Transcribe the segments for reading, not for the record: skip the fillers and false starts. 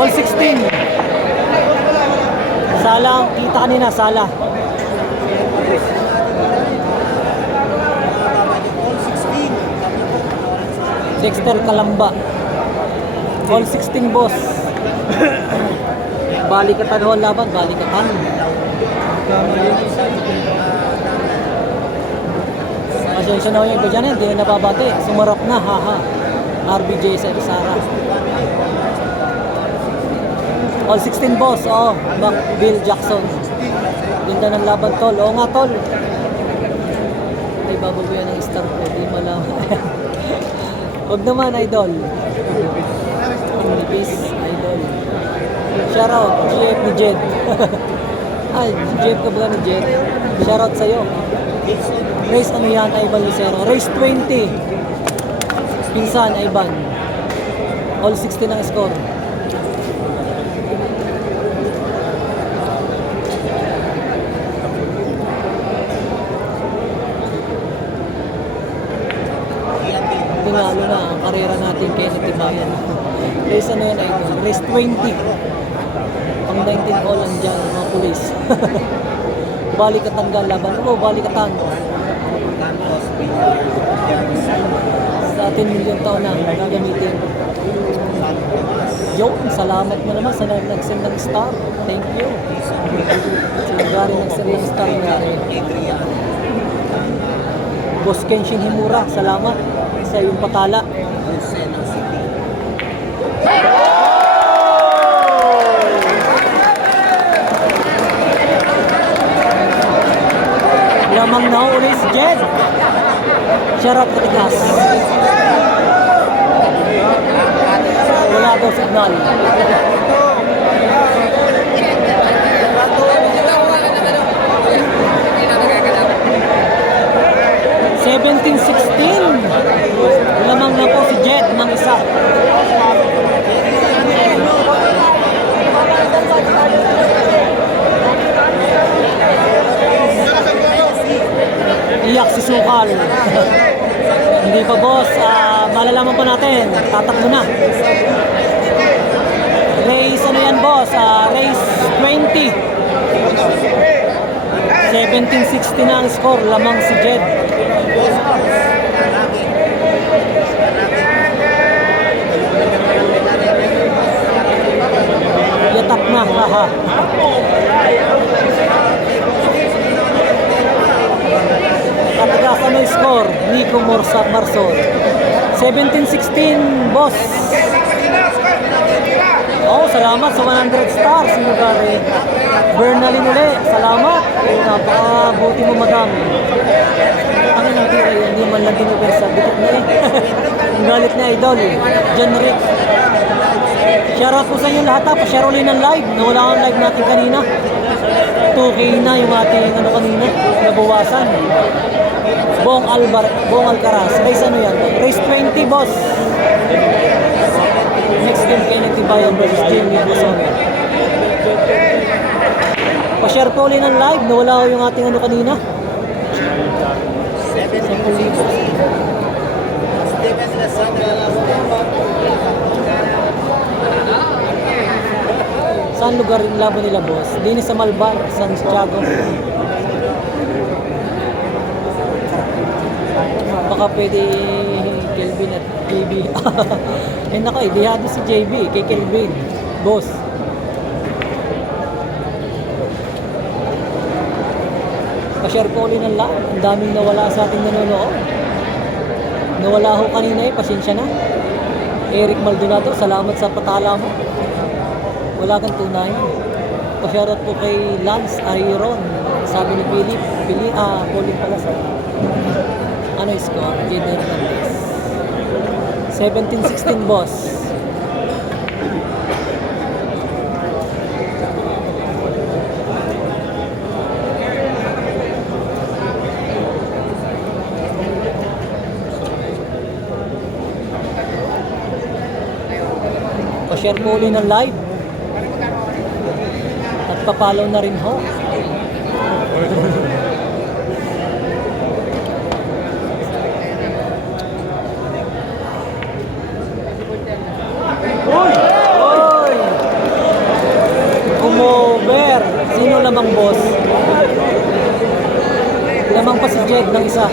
All 16. Sala, kita kanina, Sala. Dexter Kalamba. All 16 boss. Balikatan ho laban, balikatan. Pasensya na ho yung iba dyan, hindi na nababate. Sumarap na, haha. RBJ sa Sara. All 16 boss, oh. Bill Jackson. Ganda ng laban, tol. Oo nga, tol. Ay, bababuyan ng star ko. Di malaman. Huwag naman, idol. Peace, idol. Shoutout, GF ni Jed. Ay, GF ka ba ni Jed? Shoutout sa'yo. Race ano yan, Ivan Lucero? Race 20. Pinsan, Ivan. All 16 ang score. Tinalo na ang karera natin kay Natibayan. Race ano yan, Ivan? Race 20. Pang 19 all ang dyan, mga pulis. Balikatan ka laban. Oo, balikatan. Sa 10 million taon na gagamitin. Yo, salamat mo naman sa nag-send ng star. Thank you. Sa gari nag-send ng star na Boss Kenshin Himura, salamat sa iyong patala. Lamang na ulit si Jed. Shoutout katigas. Wala daw signal. 17-16. Lamang na po si Jed ng isa. Iyak si Sukal. Hindi pa boss, malalaman pa natin. Tatakbo na. Race ano yan boss? Race 20. 17-16 na ang score. Lamang si Jed. Yatak na, haha. Katigas ano yung score? Nico Marsol. 17-16, boss. Oh, salamat sa 100 stars. Sino gari? Bernalin uli. Salamat. Napakabuti mo, madam. Ang inang tira yun, hindi man lang dinuversa. Bitik na eh. Ang galit na idol. John Rick. Shoutout po sa inyo lahat ha. Pa-share ulit ng live. Nawala ang live natin kanina. 2K na yung ating ano kanina. Nabawasan. Bong Alcaraz. Race ano yan? Race 20, boss. Next game kay Natibayan versus Jamie Buson. Pa-share po ulit ng live. Nawala ko yung ating ano kanina. 10,000. Saan lugar yung laban nila, boss? Dini sa Malbar, Santiago. Baka pwede Kelvin at JB. Eh naka, idihado si JB kay Kelvin. Boss. Pa-share po ulit ng live. Ang daming nawala sa ating nanonood. Nawala ho kanina eh, pasensya na. Eric Maldonado, salamat sa patala mo. Wala kang tunay. Pa-shoutout po kay Lance Ariron. Sabi ni Philip, Pauline pala sa ano yung score? Jaden Hernandez. 17-16, boss. Pa-share po ulit ng live. At pa-follow na rin ho. Oy! lamang, boss. Lamang pa si Jed ng isa.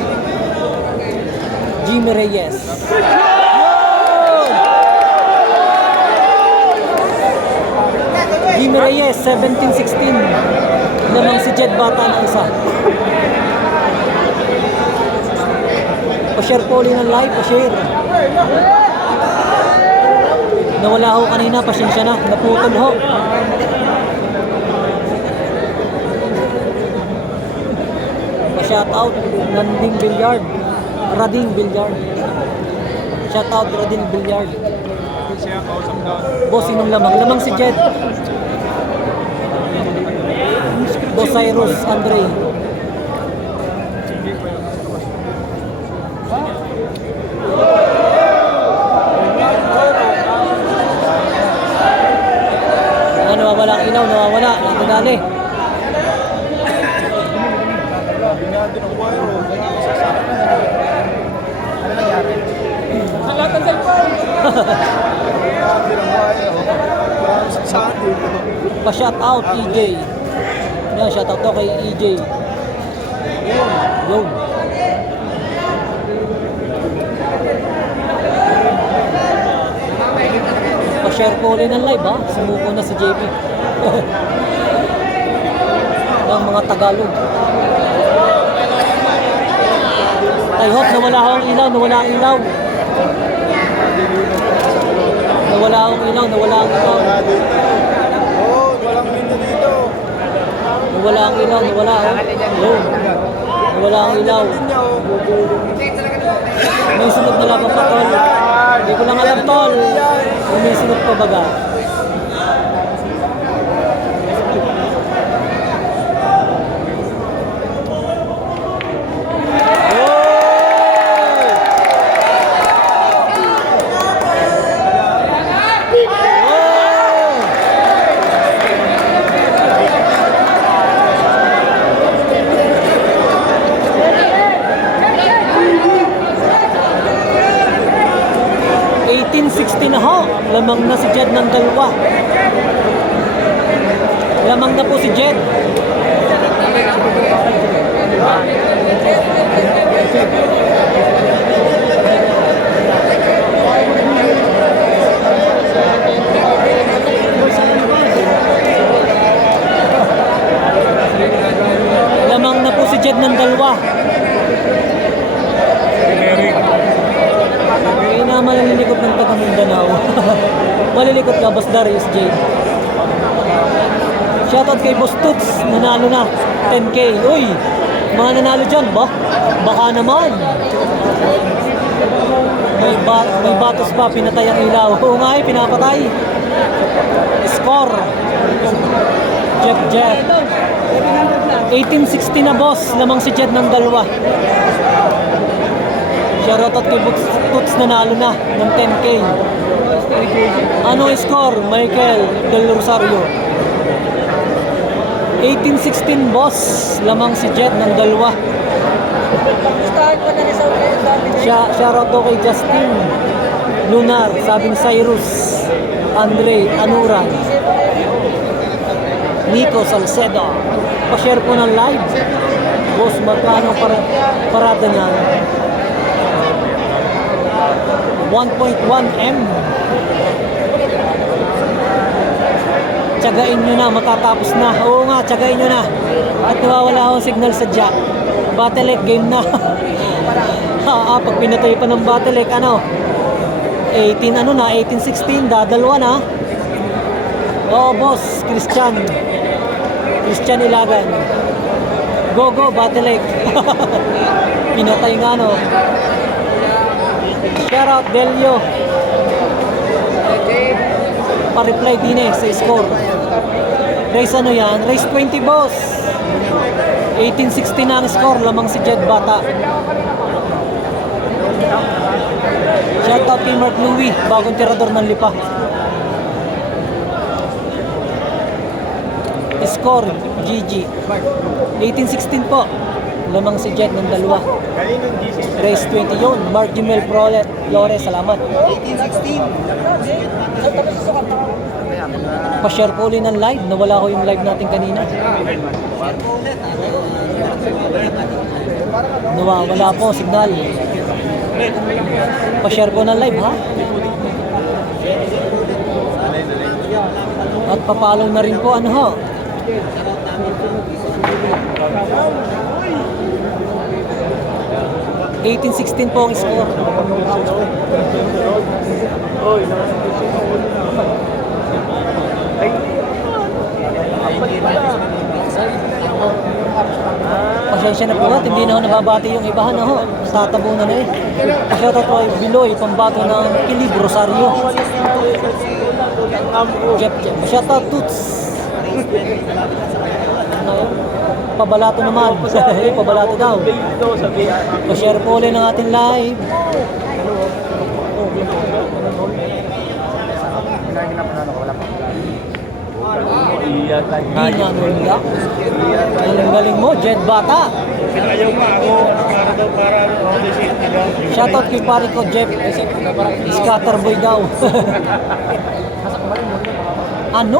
Jimmy Reyes. Yun! Jimmy Reyes, 17-16. Lamang si Jed Bata ng isa. Pa-share po ulit ng live, pa-share. Nawala ho kanina, pasensya na. Naputol ho. Pa-shoutout, Nanding Bilyard. Rading Bilyard. Shoutout, Rading Bilyard. Boss, sinong lamang? Lamang si Jed. Boss Cyrus, Andre. Nawawala ang ilaw, nawawala. Nagdali. Halatan sa ipon! Pa-shout out EJ. Yan, shout out to kay EJ. Yun. Pa-share po ulit ng live, ha? Sumuko na si JP. Ng mga Tagalog. I hope nawala akong ilaw, nawala ang ilaw. Nawala akong ilaw, nawala ang ilaw. Oo, walang pinto dito. Nawala ang ilaw, nawala oh. Yun. Nawala ang ilaw. May sunod na laban pa, tol. Hindi ko lang alam, tol. Kung may sunod pa baga. Na ho, lamang na si Jed ng dalawa. Lamang na po si Jed. Lamang na po si Jed ng dalawa. Malililikot ng taga Mindanao. Malililikot ka, Boss Darius J. Shoutout kay Boss Toots, nanalo na 10K. Uy, mga nanalo dyan ba? Baka naman. May batos pa, pinatay ang ilaw. Oo nga, pinapatay. Score. Jeff. 18-16 na, boss. Lamang si Jed ng dalawa. Shoutout kay Toots, nanalo na ng 10K. Ano score? Michael Del Rosario. 18-16, boss. Lamang si Jed ng dalawa. Shoutout kay Justin Lunar, sabing Cyrus, Andre Anuran, Nico Salcedo. Pa-share po ng live. Boss, magkano parada niya? 1.1 M. Tiyagain nyo na, matatapos na. Oo nga, tiyagain nyo na. At nawawala akong signal sa jack. Battle game na. Pag pinatay pa ng Battle 18-16, dadalwa na. Oo, boss, Christian Ilagan. Go, Battle pinatay nga, no. Shoutout Delio. Pa-reply din sa score. Race ano yan? Race 20, boss. 18-16 na ang score. Lamang si Jed Bata. Shoutout kay Mark Louie, bagong tirador ng Lipa. Score GG. 18-16 po. Lamang si Jed ng dalawa. Race 20 yun. Mark Jimel Flores, salamat. 18-16. Pa-share po ulit ng live. Nawala ko yung live natin kanina. Wala po signal. Pa-share po ng live ha. At pa-follow na rin po ano ho. $18-16 po ang score. Pasensya na po at hindi na ho nababati yung ibahan na ho. Tatabunan na eh. Shoutout po ay Biloy, pambato ng Kilib, Rosario. Shoutout Toots. Ano yun? Pabalato naman. Pabalato daw. Pa-share po ulit ng ating live. Ginanulya. Ang galing mo, Jed Bata. Shoutout kay pare ko, Jeff. Scatterboy daw. Ano?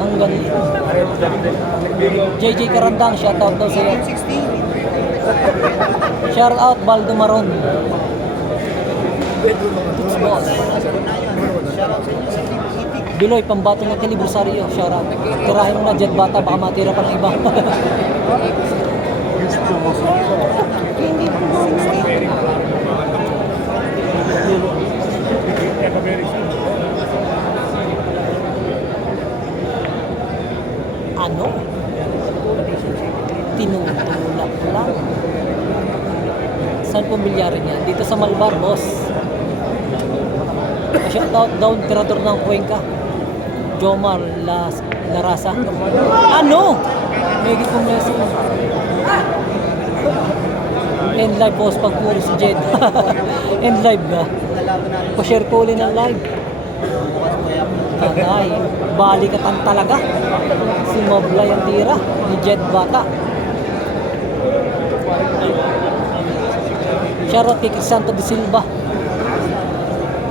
Ang galing. JJ Karandang, shoutout daw sa'yo. Shoutout Baldo Maron. Toots Boss. Biloy, pambato ng Kilib, Rosario. Shoutout. Tirahin mo na, Jet Bata, baka matira pa ng iba. Ano? Tinutulak lang. Saan po bilyari niya? Dito sa Malbar, boss. Shoutout daw, tirador ng Cuenca. Jomar Larasa. Ano? May gitong message. End live, boss, pag puro si Jed. End live ba? Pa-share ko ulit ng live. Tagay, balikatan talaga. Si Moblay ang tira ni Jed Bata. Shoutout kay Santo de Silva.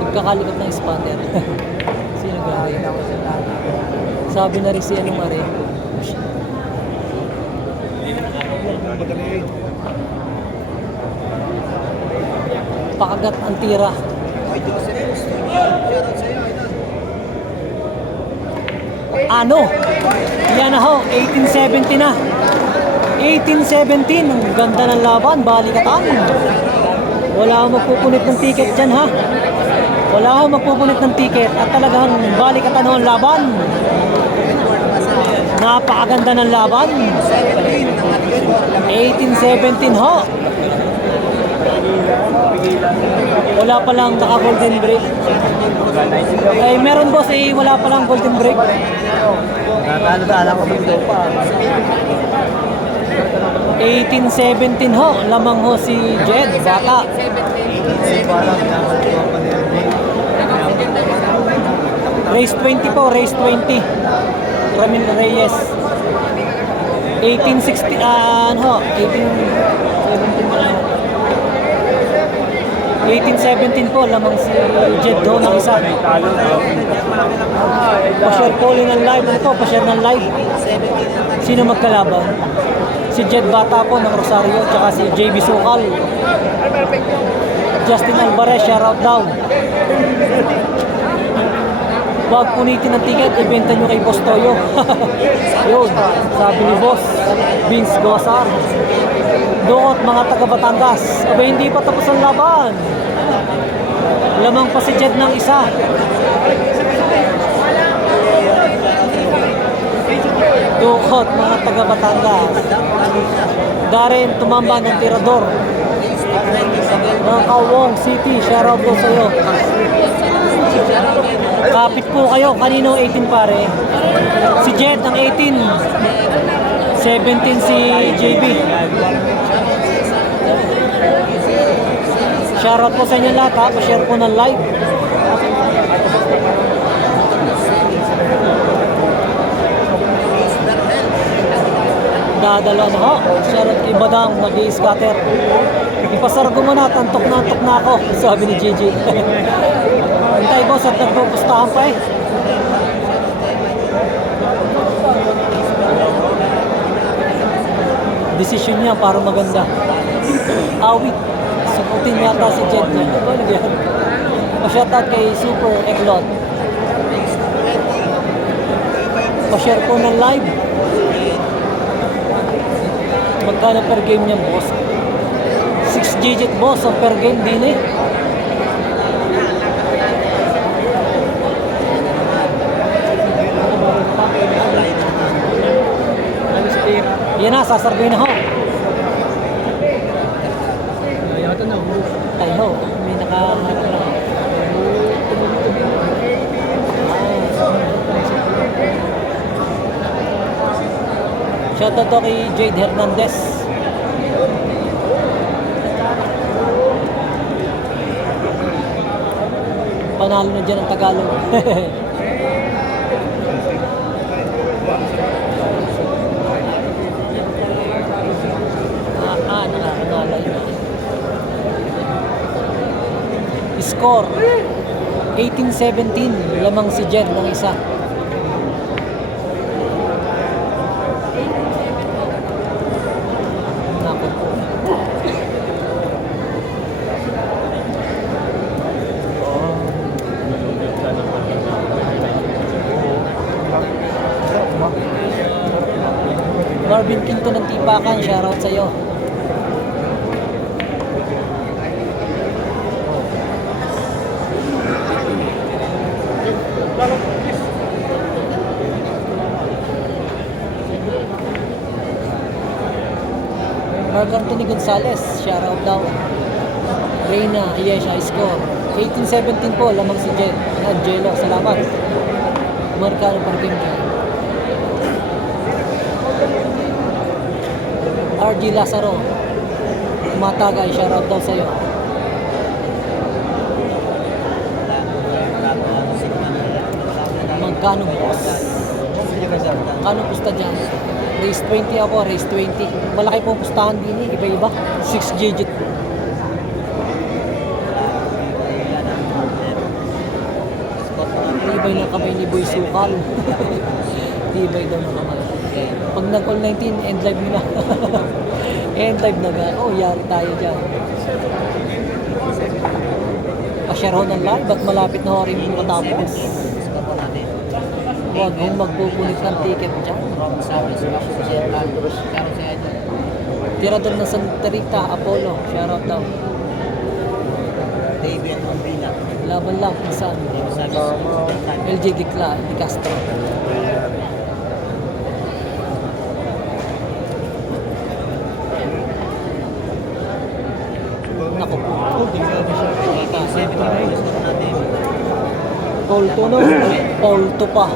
Nagkakalikot ng expander. Sino gari? Sabi na rin si anong mare. Pakagat ang tira. Ano? Yan na ho, 1870 na. 1817, ang ganda ng laban, balikatan. Wala akong magpupunit ng ticket dyan ha. Wala akong magpupunit ng ticket at talagang balikatan ho ang laban. Napakaganda ng laban. 1817 ho. Wala pa lang naka-golden break. Eh, meron boss eh, wala pa lang golden break. Natalo ko dito pa. 1817 ho, lamang ho si Jed Bata. Race 20 po, race 20. Ramil Reyes. 1860, ano, 1817 po, lamang si Jed do ng isa. Pa-share po ulit ng live. Ano to? Pa-share ng live. Sino magkalaban? Si Jed Bata po ng Rosario, tsaka si JB Sukal. Justin Alvarez, shoutout daw. Huwag punitin ng ticket, ibenta nyo kay Boss Toyo. Yun, sabi ni Boss Vince Gosar. Doon mga taga Batangas. Aba, hindi pa tapos ang laban. Lamang pa si Jed ng isa. Dukot mga taga Batangas. Darren tumamba ng tirador ng Kawong City. Shoutout po sa iyo. Kapit po kayo. Kanino 18 pare? Si Jed ng 18. 17 si JB. Shoutout po sa inyo lahat ha. Pa-share po ng live. Dadalo na ho. Shoutout kay Badang nag-i-scatter. Ipasargo mo na, antok na ako. Sabi ni Gigi. Hintay boss at nagpupustahan pa eh. Decision niya para maganda. Awit. Saputin yata si Jed niya. Ano yan? Pa-shoutout kay Super Eklot. Pa-share po ng live. Magkano per game niya, boss? 6 digit, boss, ang per game din eh. Yan na, sasargay na ho. Tayo ho, may shoutout to kay Jade Hernandez. Panalo na dyan ang Tagalog. Nakakanala yun. Score 18-17, lamang si Jed ng isa. Naku po. Marvin Quinto ng Tipakan, shoutout sa'yo. Mark Anthony Gonzalez, shoutout daw. Reyna, Ayesha, score 18-17 po, lamang si Jed Angelo, salamat. Marcano Parking. RG Lazaro, Matagay, shoutout daw sa'yo. Magkano boss? Kano pusta dyan? Race 20 ako, race 20. Malaki pong pustahan din eh, iba-iba. 6 digit. Tibay na kamay ni Boy Sukal. Tibay daw na naman. Pag nag-all 19, end live mo na. End live na ba? Oh, yari tayo dyan. Pa-share ho ng live at malapit na ho rin yung matapos. Huwag mong magpupunit ng ticket dyan. Tirador ng Santa Rita, Apollo, shoutout daw. David Mombina. Laban lang, minsan. LJ Dicla, Di Castro. Naku po. Paul to no? Paul to pa.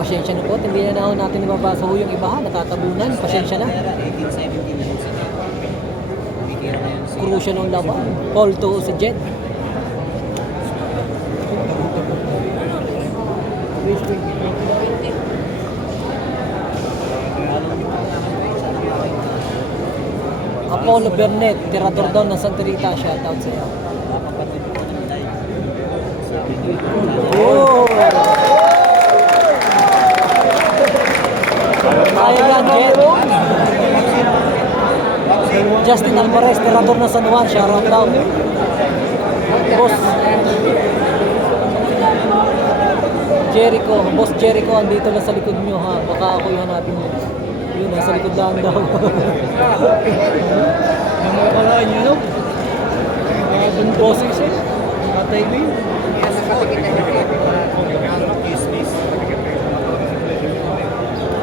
Pasensya na po, hindi na ako natin nababasa ho yung iba, natatabunan. Pasensya na. Crucial ng laban. Paul to si Jed. Apollo Bernet, tirador daw ng Santa Rita, shoutout sa iyo. Oh! Ayaw yan, Jet. Justin Alvarez, tirador ng San Juan, shoutout daw. Boss Jericho, andito lang sa likod nyo ha. Baka ako yung hanapin nyo. Yun, nasa likod lang daw. Namakalaan nyo, no? Dun boses eh. Patay ko yun.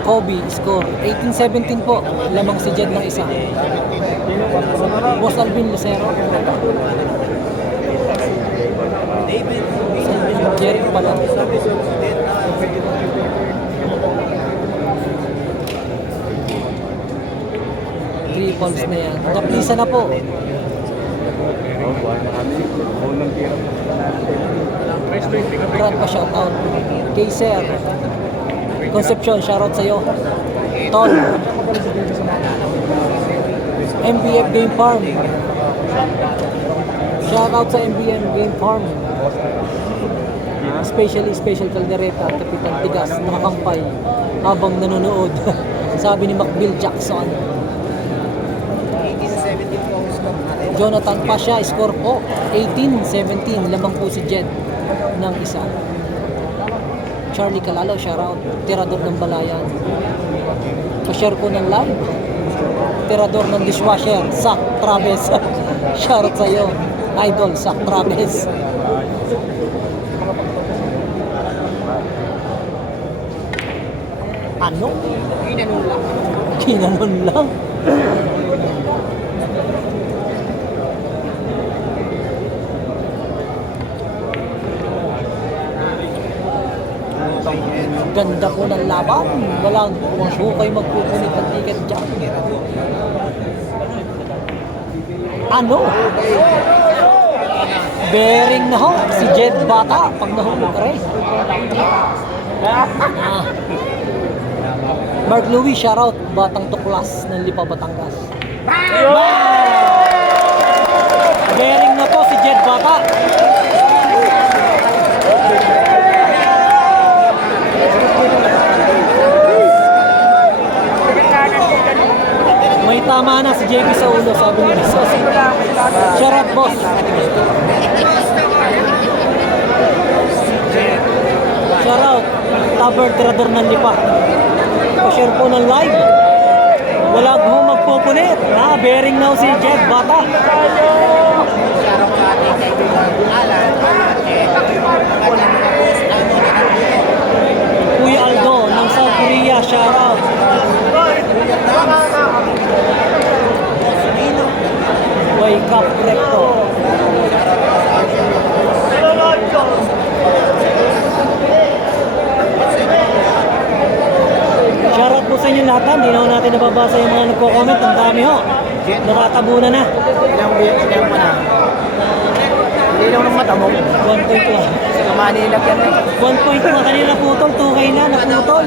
Kobe, score 18-17 po. Lamang si Jed ng isa. Boss Alvin Lucero. Jericho pala. Triples na yan. Naplisa na po. Brad pa shoutout. Kayser. Concepcion, shoutout sa'yo. Tol. MBF Game Farm. Shoutout sa MBM Game Farm. Special caldereta at Kapitan Tigas nakakampay habang nanonood. Sabi ni Macbill Jackson. 18-17 po ang score natin. Jonathan Pasha, score po 18-17. Lamang po si Jed ng isa. Charlie Calalo, shoutout. Tirador ng Balayan. Pa-share ko ng live. Tirador ng dishwasher, Zach Traves. Shoutout sa'yo, idol, Zach Traves. Ano? Ginanon lang. Ginanon lang. Ganda po ng laban. Walang hukay magpupunit ng ticket dyan. Ano? Bearing na ho. Si Jed Bata. Pag nahulog ka rin. Mark Louis, shoutout. Batang Tuklas ng Lipa, Batangas. Bearing na po si Jed Bata. May tama na si JB sa ulo, sabi ni Jesus. Shoutout, boss. Shoutout, Taber Tirador ng Lipa. Pa-share po ng live. Wala po magpupunit. Bearing na si Jed Bata. Kuya Aldo ng South Korea, shoutout. Wake up, Recto. Shoutout po sa inyo lahat. Hindi na ho natin nababasa yung mga nagko-comment. Ang dami ho. Nakatabunan na. Ilang pa na. Hindi lang ng mata mo. 1 point lang. Sa Manila yan eh. 1 point na kanila putol. 2K na naputol.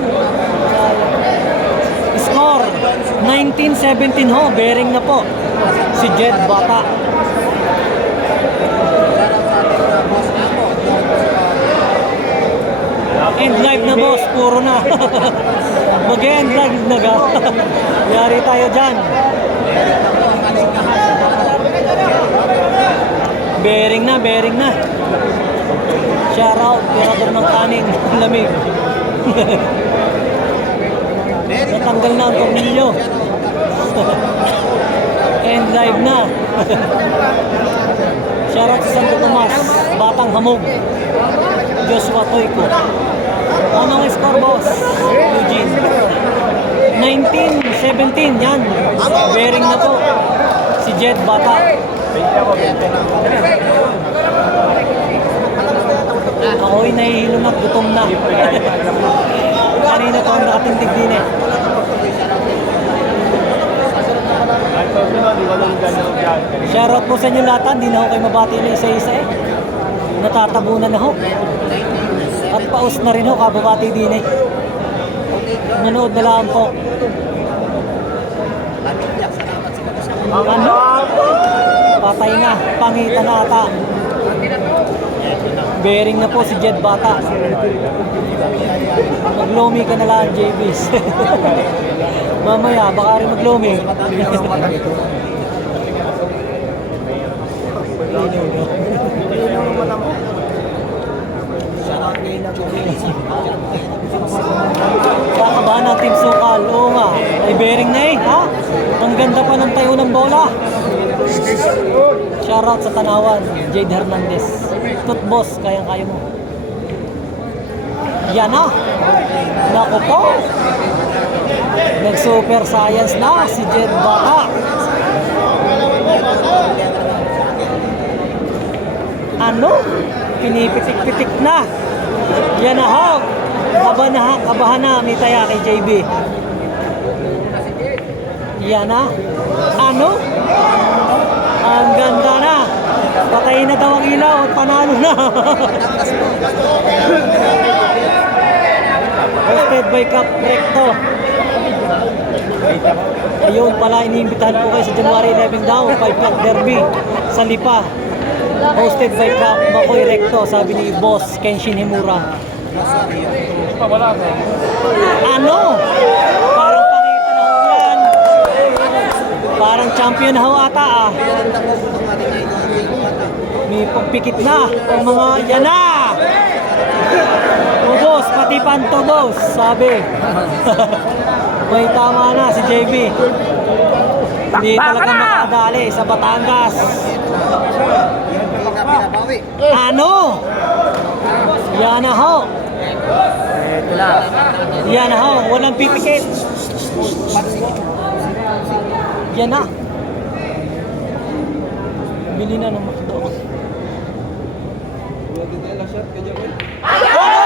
Score 19-17 ho. Bearing na po si Jed Bata. End live na boss. Puro na. Mag-end live na ga. Yari tayo dyan. Bearing na, bearing na. Shoutout, tirador ng kanin, lamig. Natanggal na ang tornilyo. End live na. Shoutout sa Santo Tomas, Batang Hamog, Joshua Toyko. Ano ang score, boss? Eugene. 19-17, yan. Bearing na po. Si Jed Bata. Ako'y nahihilo na, gutom na. Kanina to ang nakatindig din eh. Shoutout po sa inyo lahat. Hindi na ako kayo mabati na isa-isa eh. Natatabunan na ho. At paus na rin ho, kababati din eh. Manood na lang po. Ano? Patay na, pangitan na ata. Bearing na po si Jed Bata. Maglomi ka na lang, JBs. Mamaya, baka rin maglomi. Kakabahan ng Team Sukal. Oo nga, may bearing na eh, ha? Ang ganda pa ng tayo ng bola. Shoutout sa Tanawan, Jade Hernandez. Tutboss, kayang-kaya mo. Yan na. Naku po. Nag-super science na si Jed Bata. Ano? Pinipitik-pitik na. Yan na ho. Kabahan na ni Taya kay JB. Yan na. Ano? Ang ganda na. Patayin na daw ang ilaw at panalo na. Hosted by Cap Recto. Ayun pala, iniimbitahan po kayo sa January 11 daw, 5 o'clock derby sa Lipa. Hosted by Cap Makoy Recto, sabi ni Boss Kenshin Himura. Ano? Parang pangita na ho yan. Parang champion na ho ata ah. May pagpikit na ang mga yan na. Tubos, pati pantubos, sabi. May tama na si JB. Hindi talaga makadali sa Batangas. Ano? Yan na ho. Ito lang. Yan na ho. Walang pipikit. Yan na. Bili na ng McDo. Oh!